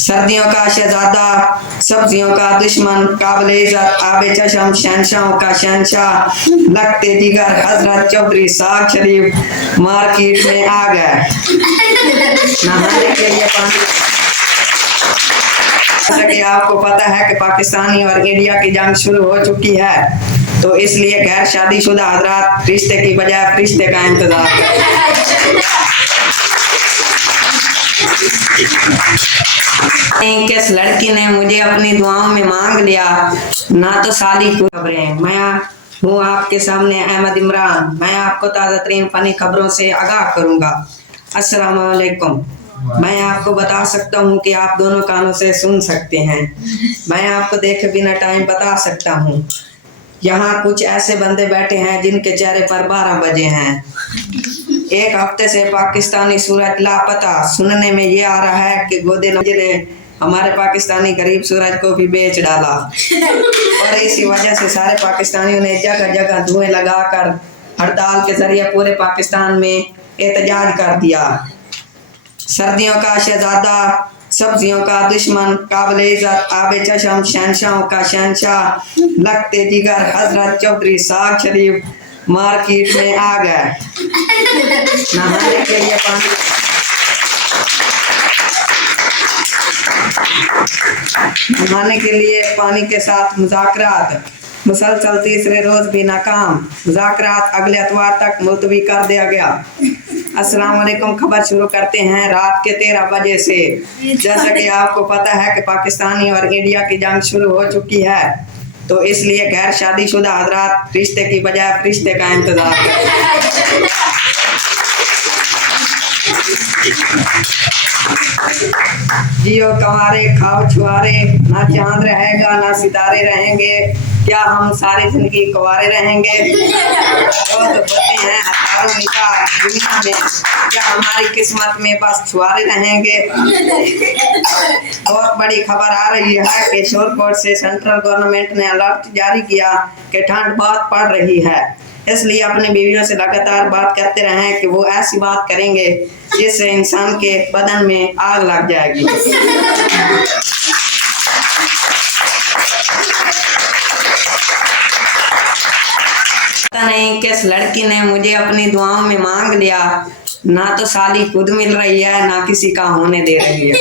सर्दियों का शहजादा, सब्जियों का दुश्मन, काबिल इज्जत आबे चशम, शहनशाहों का शहनशाह, लगते जिगर हजरत चौधरी साग शरीफ मार्केट में आ गए। नहाने के लिए पानी। जैसा कि आपको पता है कि पाकिस्तानी और इंडिया की जंग शुरू हो चुकी है, तो इसलिए गैर शादीशुदा हजरात रिश्ते की बजाय रिश्ते का इंतजार करें। किस लड़की ने मुझे अपनी दुआओं में मांग लिया, ना तो साली को खबरें। मैं हूँ आपके सामने अहमद इमरान। मैं आपको ताज़ा तरीन फनी खबरों से आगाह करूँगा। अस्सलाम वालेकुम। मैं आपको बता सकता हूँ कि आप दोनों कानों से सुन सकते हैं। मैं आपको देखे बिना टाइम बता सकता हूँ। यहाँ कुछ ऐसे बंदे बैठे हैं जिनके चेहरे पर 12 बजे हैं। एक हफ्ते से पाकिस्तानी सूरज लापता। सुनने में ये आ रहा है कि गोदे नवाज ने हमारे पाकिस्तानी गरीब सूरज को भी बेच डाला, और इसी वजह से सारे पाकिस्तानियों ने जगह जगह धुएं लगाकर हड़ताल के जरिए पूरे पाकिस्तान में एहतजाज कर दिया। सर्दियों का शहजादा, सब्जियों का दुश्मन, काबिल इज्जत आबे चशम, शहनशाहों का शहनशाह, लगते जिगर हजरत चौधरी साग शरीफ मार्केट में आ गए। नहाने के लिए पानी। नहाने के लिए पानी के साथ मुज़ाकरात मुसलसल तीसरे रोज भी नाकाम। मुज़ाकरात अगले एतवार तक मुलतवी कर दिया गया। अस्सलाम वालेकुम। खबर शुरू करते हैं रात के 13 बजे से। जैसा कि आपको पता है कि पाकिस्तानी और इंडिया की जंग शुरू हो चुकी है, तो इसलिए गैर शादीशुदा हजरात रिश्ते की बजाय रिश्ते का इंतजार करें। जियो कवारे खाओ छुआरे, ना चांद रहेगा ना सितारे रहेंगे, क्या हम सारी जिंदगी कुंवारे रहेंगे? बहुत होते हैं हजारों निकाह दुनिया में, क्या हमारी किस्मत में बस छुआरे रहेंगे? बहुत बड़ी खबर आ रही है कि शोरकोट से सेंट्रल गवर्नमेंट ने अलर्ट जारी किया कि ठंड बहुत पड़ रही है, इसलिए अपनी बीवियों से लगातार बात करते रहें कि वो ऐसी बात करेंगे जिससे इंसान के बदन में आग लग जाएगी। पता नहीं किस लड़की ने मुझे अपनी दुआओं में मांग लिया, ना तो साली खुद मिल रही है ना किसी का होने दे रही है।